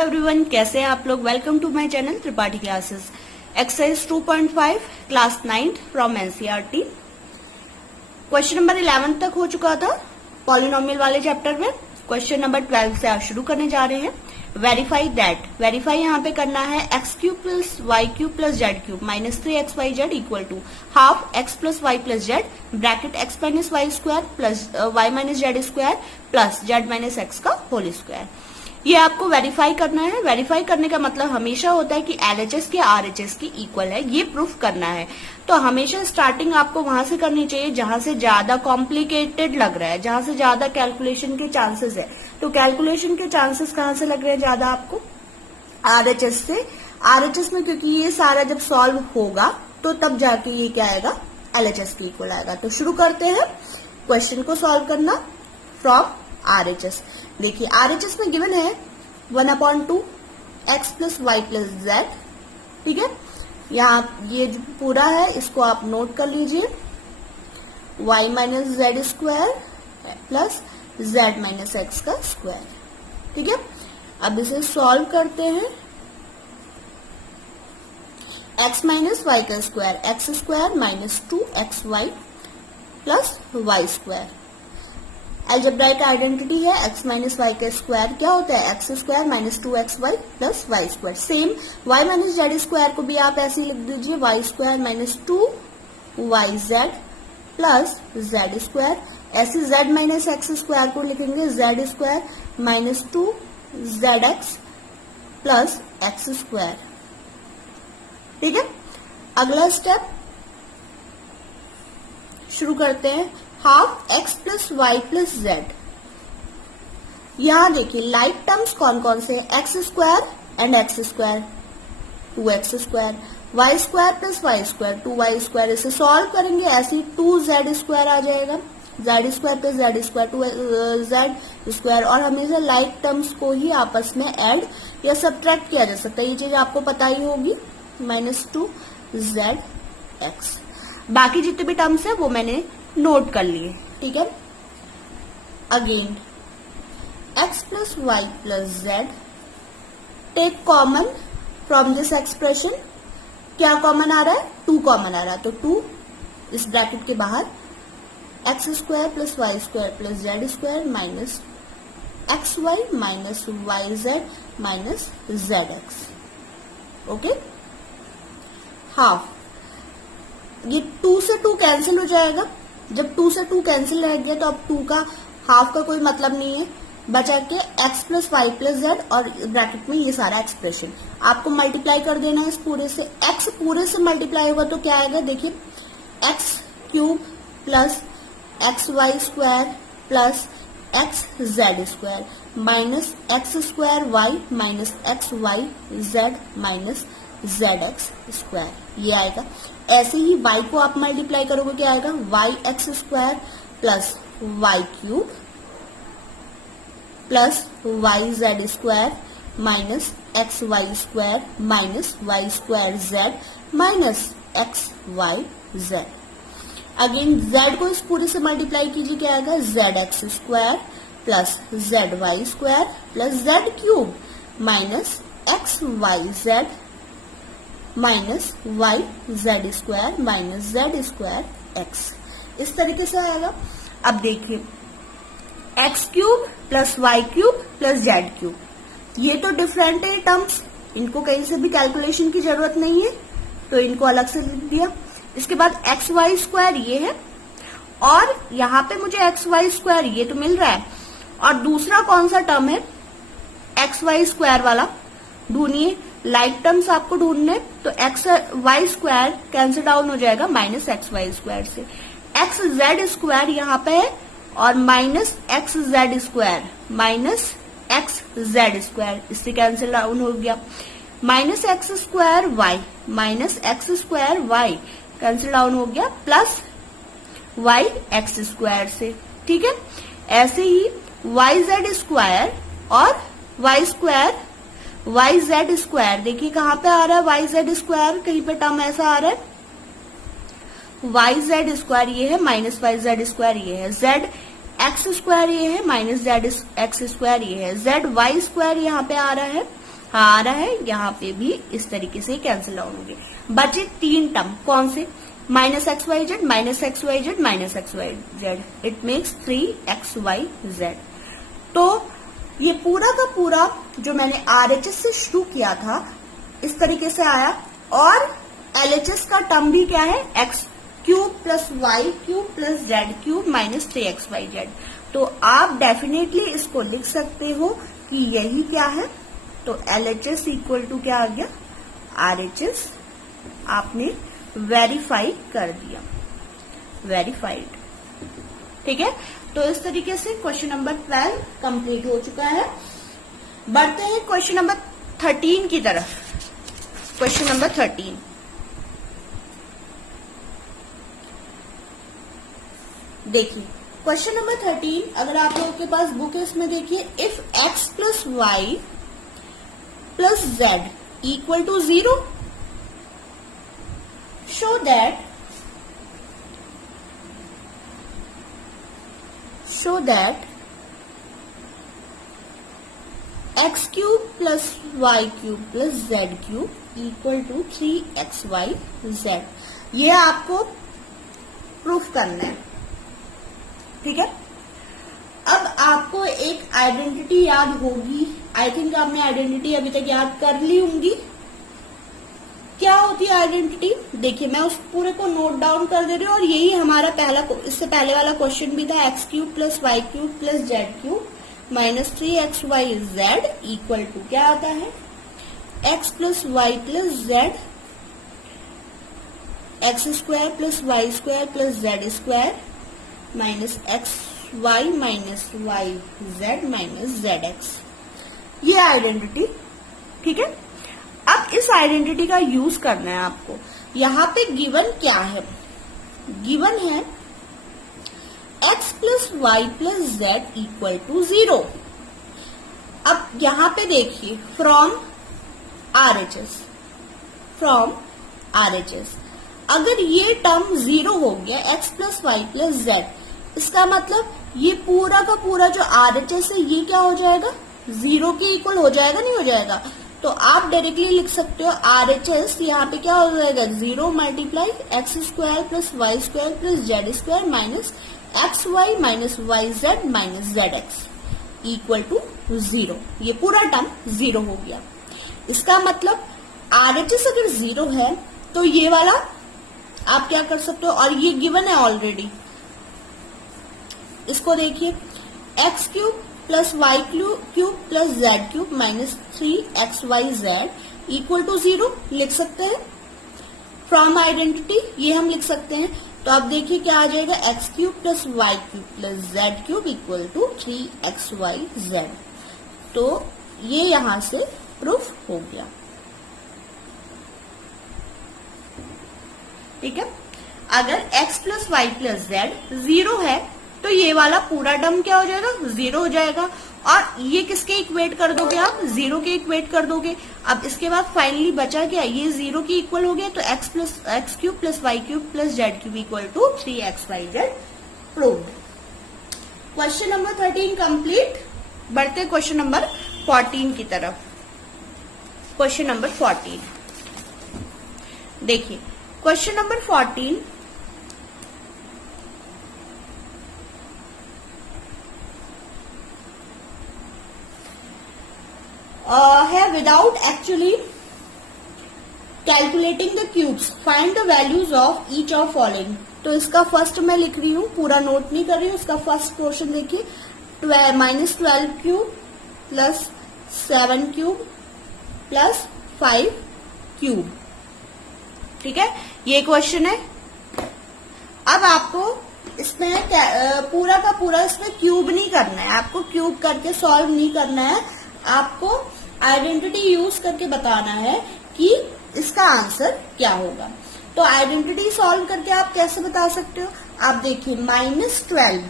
Everyone, कैसे हैं आप लोग। Welcome to my channel Tripathi classes. Exercise 2.5 class 9 from NCERT. Question number 11 तक हो चुका था पॉलिनोमियल वाले चैप्टर में। क्वेश्चन नंबर 12 से आज शुरू करने जा रहे हैं। वेरीफाई दैट, वेरीफाई यहाँ पे करना है X cube plus Y cube plus Z cube minus 3xyz equal to half x plus Y plus Z bracket X minus Y square plus Y minus Z square plus Z minus X का whole square. ये आपको verify करना है। Verify करने का मतलब हमेशा होता है कि एलएचएस के आरएचएस की इक्वल है, ये प्रूफ करना है। तो हमेशा स्टार्टिंग आपको वहां से करनी चाहिए जहां से ज्यादा कॉम्प्लिकेटेड लग रहा है, जहां से ज्यादा कैलकुलेशन के चांसेस है। तो कैलकुलेशन के चांसेस कहां से लग रहे हैं ज्यादा आपको? आरएचएस से। आरएचएस में क्योंकि ये सारा जब सॉल्व होगा तो तब जाके ये क्या आएगा, एलएचएस की इक्वल आएगा। तो शुरू करते हैं क्वेश्चन को सॉल्व करना फ्रॉम आरएचएस। देखिए आरएचएस में गिवन है 1/2 X plus Y plus Z. ठीक है, यहाँ ये जो पूरा है इसको आप नोट कर लीजिए, Y minus Z square plus Z minus X का स्क्वायर। ठीक है, अब इसे सॉल्व करते हैं। एक्स माइनस वाई का square X square minus 2xy plus Y square. Algebraic identity है एक्स माइनस वाई का स्क्वायर क्या होता है, X square minus 2xy plus Y square. Same Y minus Z square को भी आप ऐसे ही लिख दीजिए, Y square minus 2yz plus Z square. ऐसे जेड माइनस एक्स स्क्वायर को लिखेंगे z square minus 2zx plus x square. ठीक है, अगला स्टेप शुरू करते हैं। Half x plus Y plus z. यहां देखिए लाइक टर्म्स कौन कौन से, x square and x square 2x square, y square plus Y square 2y square. इसे सॉल्व करेंगे ऐसे ही 2z स्क्वायर आ जाएगा, z square plus Z square 2z square. और हमेशा लाइक टर्म्स को ही आपस में ऐड या सब्ट्रैक्ट किया जा सकता है, ये चीज आपको पता ही होगी। Minus 2zx। बाकी जितने भी टर्म्स है वो मैंने नोट कर लिए। ठीक है, again x plus Y plus z take common from this expression. क्या कॉमन आ रहा है, 2 कॉमन आ रहा है, तो 2 इस ब्रैकेट के बाहर x square plus Y square plus Z square minus x y minus y z minus z x. Okay, half ये 2 से 2 कैंसिल हो जाएगा। जब 2 से 2 कैंसिल रह गया तो अब 2 का हाफ का कोई मतलब नहीं है, बचा के x plus Y plus z और ब्रैकेट में ये सारा एक्सप्रेशन आपको मल्टीप्लाई कर देना है इस पूरे से। x पूरे से मल्टीप्लाई होगा तो क्या आएगा, देखिए x cube plus x y square plus x z square minus x square y minus x y z minus z x square, ये आएगा। ऐसे ही y को आप मल्टीप्लाई करोगे क्या आएगा, y x square plus Y cube plus y z square minus x y square minus Y square z minus x y z. Again z को इस पूरे से मल्टीप्लाई कीजिए क्या आएगा, z x square plus z y square plus Z cube minus x y z minus y z square minus Z square x. इस तरीके से आएगा। अब देखिए x cube plus Y cube plus Z cube, ये तो डिफरेंट है terms, इनको कहीं से भी कैलकुलेशन की जरूरत नहीं है तो इनको अलग से लिख दिया। इसके बाद एक्स वाई स्क्वायर ये है और यहाँ पे मुझे एक्स वाई स्क्वायर ये तो मिल रहा है, और दूसरा कौन सा टर्म है एक्स वाई स्क्वायर वाला, ढूंढिए। लाइक टर्म्स आपको ढूंढने, तो x y square cancel down हो जाएगा माइनस एक्स वाई स्क्वायर से। एक्स जेड स्क्वायर यहाँ पे है और minus x z square minus x z square, इससे कैंसिल डाउन हो गया। Minus x square y minus x square y cancel down हो गया प्लस वाई एक्स स्क्वायर से। ठीक है, ऐसे ही वाई जेड स्क्वायर और y square y z square, देखिए कहां पे आ रहा है वाई जेड स्क्वायर, कहीं पे टर्म ऐसा आ रहा है वाई जेड स्क्वायर ये है माइनस वाई जेड स्क्वायर ये है, जेड एक्स स्क्वायर ये है माइनस जेड एक्स स्क्वायर ये है, जेड वाई स्क्वायर यहाँ पे आ रहा है आ रहा है, यहाँ पे भी इस तरीके से कैंसिल आउट होंगे। बचे 3 टर्म, कौन से? Minus x y z, minus x y z, minus x y z, it makes 3xyz। तो ये पूरा का पूरा जो मैंने RHS से शुरू किया था इस तरीके से आया, और LHS का टर्म भी क्या है? x cube plus Y cube plus Z cube minus 3xyz। तो आप डेफिनेटली इसको लिख सकते हो कि यही क्या है। तो LHS इक्वल टू क्या आ गया? RHS। आपने वेरीफाई कर दिया, वेरीफाइड। ठीक है, तो इस तरीके से क्वेश्चन नंबर 12 कंप्लीट हो चुका है। बढ़ते हैं क्वेश्चन नंबर 13 की तरफ। क्वेश्चन नंबर 13, देखिए क्वेश्चन नंबर 13, अगर आप लोगों के पास बुक है इसमें देखिए, if x plus Y plus z equal to 0, show that x cube plus Y cube plus Z cube equal to 3xyz। ये आपको प्रूफ करना है। ठीक है, अब आपको एक आइडेंटिटी याद होगी, आई थिंक आपने आइडेंटिटी अभी तक याद कर ली होंगी। क्या होती है आइडेंटिटी? देखिए मैं उस पूरे को नोट डाउन कर दे रही हूँ, और यही हमारा पहला, इससे पहले वाला क्वेश्चन भी था, x cube plus Y cube plus Z cube minus 3xyz equal to क्या आता है? X plus Y plus z, x square plus Y square plus Z square minus x y minus y z minus z x. ये identity. ठीक है, अब इस identity का use करना है आपको। यहां पे गिवन क्या है? गिवन है x plus Y plus z equal to 0। अब यहां पे देखिए फ्रॉम RHS, अगर ये टर्म 0 हो गया x plus Y plus z, इसका मतलब ये पूरा का पूरा जो RHS है ये क्या हो जाएगा? 0 के इक्वल हो जाएगा, नहीं हो जाएगा? तो आप डायरेक्टली लिख सकते हो RHS यहाँ पे क्या हो जाएगा? 0 multiply x square plus Y square plus Z square minus x y minus y z minus z x equal to 0। ये पूरा टर्म 0 हो गया। इसका मतलब RHS अगर 0 है तो ये वाला आप क्या कर सकते हो, और ये गिवन है ऑलरेडी। इसको देखिए, x cube plus Y cube plus Z cube minus 3xyz equal to 0 लिख सकते हैं। फ्रॉम आइडेंटिटी ये हम लिख सकते हैं। तो अब देखिए क्या आ जाएगा? X cube plus Y cube plus Z cube equal to 3xyz। तो ये यहां से प्रूफ हो गया। ठीक है, अगर x plus Y plus z 0 है तो ये वाला पूरा टर्म क्या हो जाएगा? 0 हो जाएगा। और ये किसके इक्वेट कर दोगे आप? 0 के इक्वेट कर दोगे। अब इसके बाद फाइनली बचा क्या? ये 0 के इक्वल हो गया, तो x cube plus Y cube plus Z cube equal to 3xyz proved. Question number 13 complete. बढ़ते क्वेश्चन नंबर 14 की तरफ। क्वेश्चन नंबर 14 देखिए, क्वेश्चन नंबर 14 है without actually calculating the cubes find the values of each of following. तो इसका first मैं लिख रही हूँ, पूरा नोट नहीं कर रही हूँ। इसका फर्स्ट क्वेश्चन देखिए, -12 cube plus 7 cube plus 5 cube. ठीक है, ये क्वेश्चन है। अब आपको इसमें पूरा का पूरा इसमें क्यूब नहीं करना है, आपको क्यूब करके सॉल्व नहीं करना है, आपको आइडेंटिटी यूज करके बताना है कि इसका आंसर क्या होगा। तो आइडेंटिटी सॉल्व करके आप कैसे बता सकते हो? आप देखिए, -12,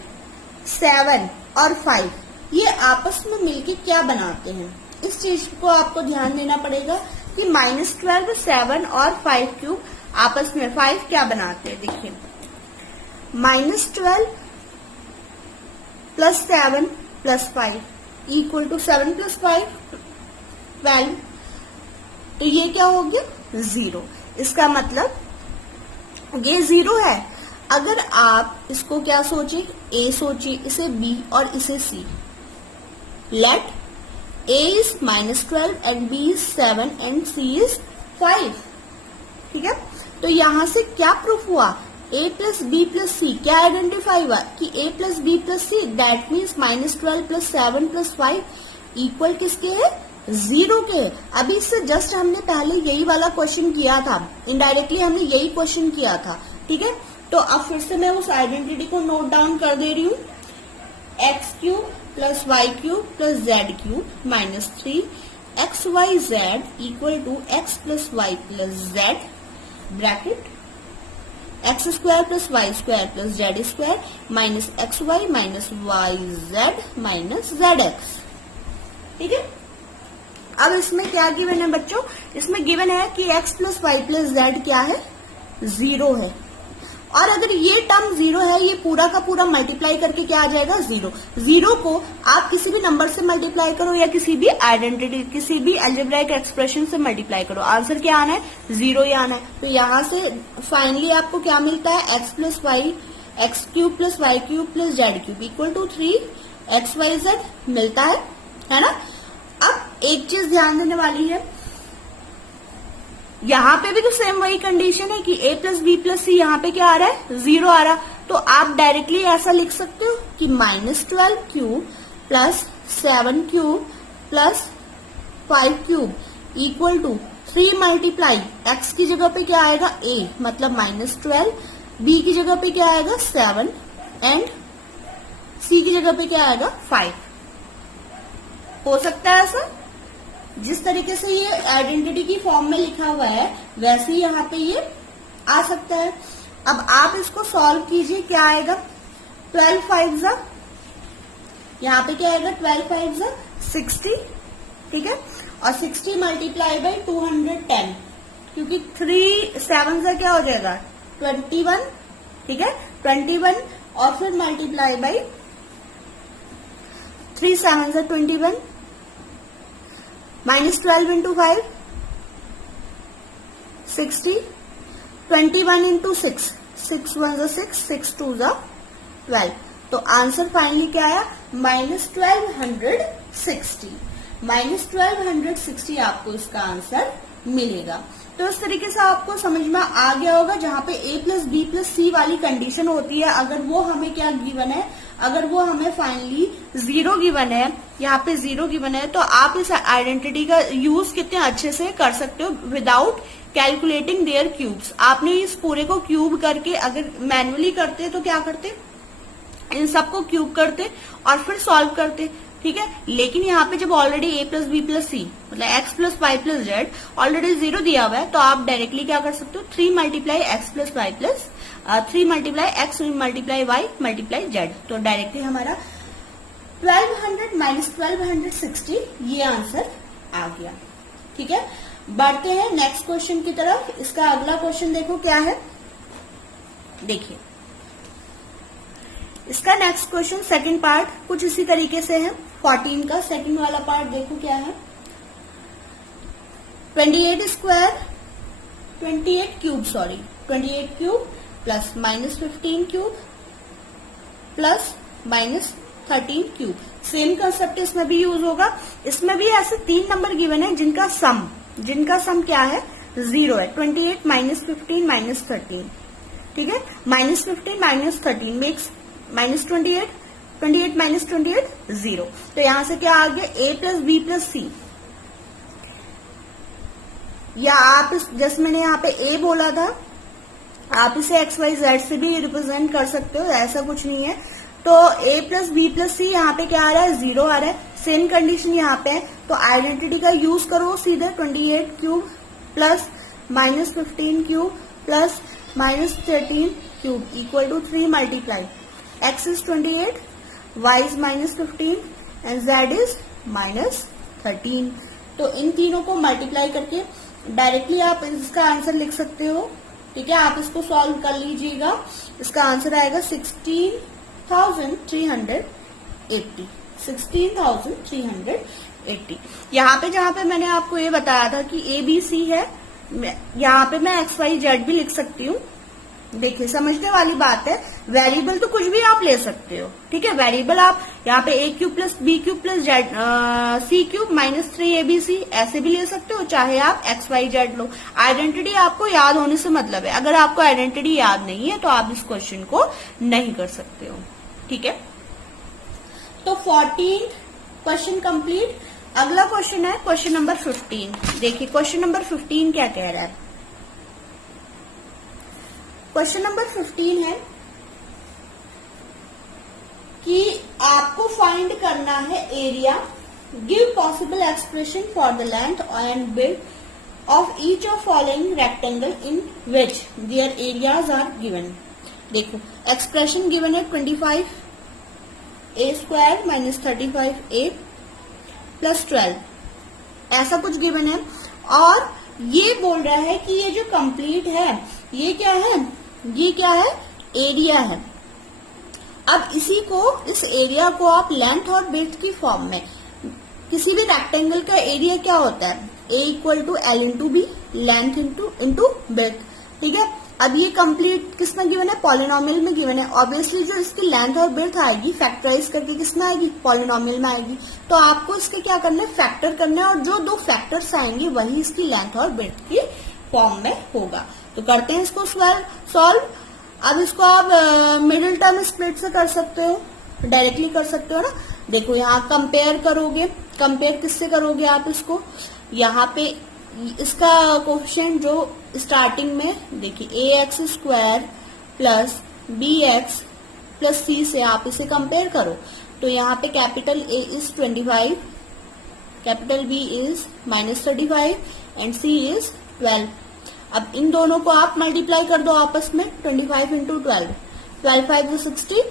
7 और 5 ये आपस में मिलके क्या बनाते हैं, इस चीज को आपको ध्यान देना पड़ेगा कि -12, 7 और 5 क्यूब आपस में 5 क्या बनाते हैं। देखिए, -12 plus 7 plus 5 equal to 7 plus 5 12, तो ये क्या हो गया 0। इसका मतलब ये 0 है। अगर आप इसको क्या सोचे, a सोचे, इसे b और इसे c, late a is -12 and b is 7 and c is 5। ठीक है, तो यहां से क्या प्रूफ हुआ, a plus B plus c क्या आइडेंटिफाई हुआ कि a plus B plus c, that means -12 plus 7 plus 5 equal किसके है, 0 के। अभी इससे जस्ट हमने पहले यही वाला क्वेश्चन किया था, इनडायरेक्टली हमने यही क्वेश्चन किया था। ठीक है, तो अब फिर से मैं उस आइडेंटिटी को नोट डाउन कर दे रही हूँ, x cube plus Y cube plus Z cube minus 3 x y z equal to x plus Y plus Z bracket x square plus Y square plus Z square minus x y minus y z minus z x. ठीक है, अब इसमें क्या given है बच्चों, इसमें given है कि x plus Y plus z क्या है, 0 है। और अगर ये टर्म 0 है, ये पूरा का पूरा मल्टीप्लाई करके क्या आ जाएगा 0। 0 को आप किसी भी नंबर से मल्टीप्लाई करो या किसी भी आइडेंटिटी, किसी भी अलजेब्राइक एक्सप्रेशन से मल्टीप्लाई करो, आंसर क्या आना है, 0 ही आना है। तो यहां से फाइनली आपको क्या मिलता है, x plus y, x cube plus Y cube plus Z cube equal to 3 x y z मिलता है ना। अब एक चीज ध्यान देने वाली है, यहां पे भी तो सेम वही कंडीशन है कि a प्लस बी प्लस सी, यहाँ पे क्या आ रहा है 0 आ रहा। तो आप डायरेक्टली ऐसा लिख सकते हो कि -12 cube plus 7 cube plus 5 cube equal to 3 multiply x की जगह पे क्या आएगा a, मतलब -12, b की जगह पे क्या आएगा 7 एंड c की जगह पे क्या आएगा 5। हो सकता है ऐसा, जिस तरीके से ये आइडेंटिटी की फॉर्म में लिखा हुआ है वैसे ही यहाँ पे ये आ सकता है। अब आप इसको सॉल्व कीजिए, क्या आएगा 12 5 जा, यहाँ पे क्या आएगा 12 5 जा 60। ठीक है, और 60 मल्टीप्लाई बाई 210, क्योंकि 3 7 जा क्या हो जाएगा 21। ठीक है, 21 और फिर मल्टीप्लाई बाई 3 7 जा 21 -12 इंटू 5 60, 21 इंटू 6 6 1 जा 6 6 2 जा 12। तो आंसर फाइनली क्या आया -1260 आपको इसका आंसर मिलेगा। तो इस तरीके से आपको समझ में आ गया होगा, जहां पे a प्लस बी प्लस सी वाली कंडीशन होती है, अगर वो हमें क्या गिवन है, अगर वो हमें फाइनली 0 गिवन है, यहाँ पे 0 गिवन है, तो आप इस आइडेंटिटी का यूज कितने अच्छे से कर सकते हो विदाउट कैलकुलेटिंग देयर क्यूब्स। आपने इस पूरे को क्यूब करके, अगर मैन्युअली करते तो क्या करते, इन सबको क्यूब करते और फिर सॉल्व करते। ठीक है, लेकिन यहाँ पे जब already a plus B plus C मतलब x plus Y plus Z already 0 दिया हुआ है, तो आप डायरेक्टली क्या कर सकते हो 3 multiply x plus Y plus 3 multiply x multiply y multiply z. तो डायरेक्टली हमारा 1200 माइनस 1260 ये आंसर आ गया। ठीक है, बढ़ते हैं नेक्स्ट क्वेश्चन की तरफ। इसका अगला क्वेश्चन देखो क्या है, देखिए इसका नेक्स्ट क्वेश्चन सेकंड पार्ट कुछ इसी तरीके से है। 14 का सेकंड वाला पार्ट देखो क्या है, 28 cube plus -15 cube plus -13 cube. Same concept इसमें भी यूज होगा। इसमें भी ऐसे 3 नंबर गिवन है जिनका सम क्या है 0 है, 28 -15 -13। ठीक है, -15 -13 मेक्स -28, 28 -28 0। तो यहां से क्या आ गया a प्लस बी प्लस सी, या आप जैसे मैंने यहाँ पे a बोला था, आप इसे x y z से भी रिप्रेजेंट कर सकते हो, ऐसा कुछ नहीं है। तो a प्लस बी प्लस सी यहाँ पे क्या आ रहा है 0 आ रहा है। सेम कंडीशन यहाँ पे है, तो आइडेंटिटी का यूज करो सीधे, 28 cube plus -15 cube plus -13 cube equal to 3 multiply x is 28, y is -15 and z is -13। तो इन तीनों को मल्टीप्लाई करके डायरेक्टली आप इसका आंसर लिख सकते हो। ठीक है, आप इसको सॉल्व कर लीजिएगा, इसका आंसर आएगा 16,380। 80। यहाँ पे जहाँ पे मैंने आपको ये बताया था कि ABC है, यहाँ पे मैं XYZ भी लिख सकती हूँ। देखिए समझने वाली बात है, वेरिएबल तो कुछ भी आप ले सकते हो, ठीक है। वेरिएबल आप यहाँ पे A cube plus B cube plus C cube minus 3ABC ऐसे भी ले सकते हो, चाहे आप XYZ लो। आइडेंटिटी आपको याद होने से मतलब है, अगर आपको आइडेंटिटी याद नहीं है तो आप इस क्वेश्चन को नहीं कर सकते हो, ठीक है। तो 14 क्वेश्चन कंप्लीट। अगला क्वेश्चन है क्वेश्चन नंबर 15। देखिए क्वेश्चन नंबर 15 क्या कह रहा है। क्वेश्चन नंबर 15 है कि आपको फाइंड करना है area, give possible expression for the length and width of each of following rectangle in which their areas are given. देखो एक्सप्रेशन गिवन है 25a square minus 35a plus 12, ऐसा कुछ गिवन है। और ये बोल रहा है कि ये जो कंप्लीट है ये क्या है, ये क्या है, एरिया है। अब इस एरिया को आप लेंथ और विड्थ की फॉर्म में, किसी भी रेक्टेंगल का एरिया क्या होता है, A equal to L into b, length into width, ठीक है। अब ये कंप्लीट किसमें गिवन है, पॉलिनोमियल में गिवन है। ऑब्वियसली जो इसकी लेंथ और विड्थ आएगी फैक्टराइज करके किसमें आएगी, पॉलिनोमियल में आएगी। तो आपको इसके क्या करना है, फैक्टर करना है, और जो दो फैक्टर्स आएंगे वही इसकी लेंथ और विड्थ की फॉर्म में होगा। तो करते हैं इसको सॉल्व। अब इसको आप मिडिल टर्म स्प्लिट से कर सकते हो, डायरेक्टली कर सकते हो ना। देखो यहाँ कंपेयर करोगे, कंपेयर किससे करोगे आप इसको, यहाँ पे इसका कोफिशिएंट जो स्टार्टिंग में देखिए ax square plus bx plus c से आप इसे कंपेयर करो। तो यहाँ पे capital A is 25, capital B is minus 35 and C is 12। अब इन दोनों को आप मल्टीप्लाई कर दो आपस में, 25 इंटू 12, 12 5 60,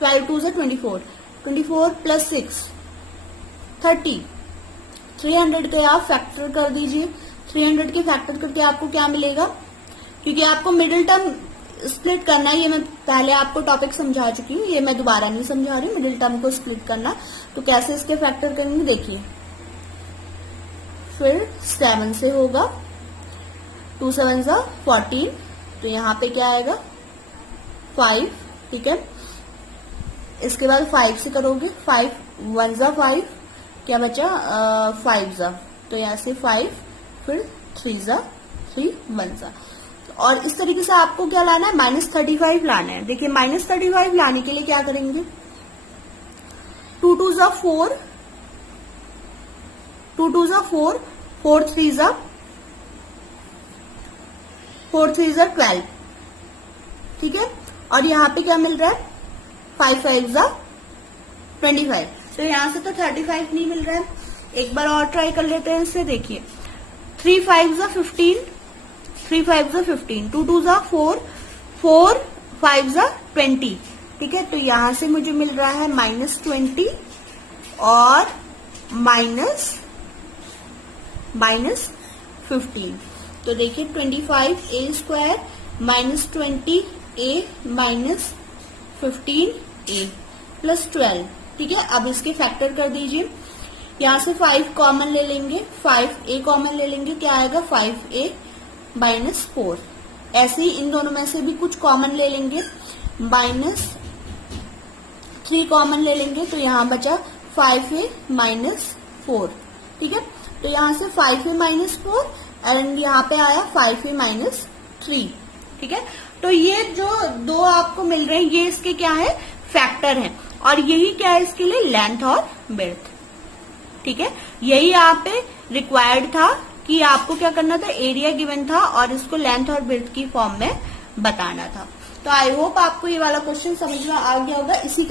12 2 24, 24 प्लस 6 30, 300 के आप फैक्टर कर दीजिए। 300 के फैक्टर करके आपको क्या मिलेगा, क्योंकि आपको मिडिल टर्म स्प्लिट करना है, ये मैं पहले आपको टॉपिक समझा चुकी हूँ, ये मैं दोबारा नहीं समझा रही। मिडिल टर्म को स्प्लिट करना तो कैसे इसके फैक्टर करेंगे, देखिए फिर 7 से होगा, 2 7 14, तो यहाँ पे क्या आएगा 5, ठीक है। इसके बाद 5 से करोगे, 5 1 5, क्या बचा 5 तो यहाँ से 5, फिर 3 3 1 और इस तरीके से आपको क्या लाना है, -35 लाना है। देखिए -35 लाने के लिए क्या करेंगे, 2 2 4, 2 2 4, 4 3 12, ठीक है। और यहाँ पे क्या मिल रहा है, 5 5 25, तो यहाँ से तो 35 नहीं मिल रहा है। एक बार और ट्राई कर लेते हैं इससे। देखिए 3 5 15, 3 5 15, 2 2 4, 4 5 20, ठीक है। तो यहाँ से मुझे मिल रहा है -20 और -15। तो देखिए 25a square -20a minus 15a plus 12, ठीक है। अब इसके फैक्टर कर दीजिए। यहाँ से 5 कॉमन ले लेंगे, 5a कॉमन ले लेंगे, क्या आएगा 5a माइनस 4। ऐसे ही इन दोनों में से भी कुछ कॉमन ले लेंगे, -3 कॉमन ले लेंगे, तो यहाँ बचा 5a माइनस 4, ठीक है। तो यहाँ से 5a माइनस 4 एंड यहाँ पे आया 5a माइनस 3, ठीक है। तो ये जो दो आपको मिल रहे हैं ये इसके क्या है, फैक्टर हैं, और यही क्या है इसके लिए, लेंथ और विड्थ, ठीक है। यही यहाँ पे रिक्वायर्ड था कि आपको क्या करना था, एरिया गिवन था और इसको लेंथ और विड्थ की फॉर्म में बताना था। तो आई होप आपको ये वाला क्वेश्चन समझ में आ गया होगा। इसी का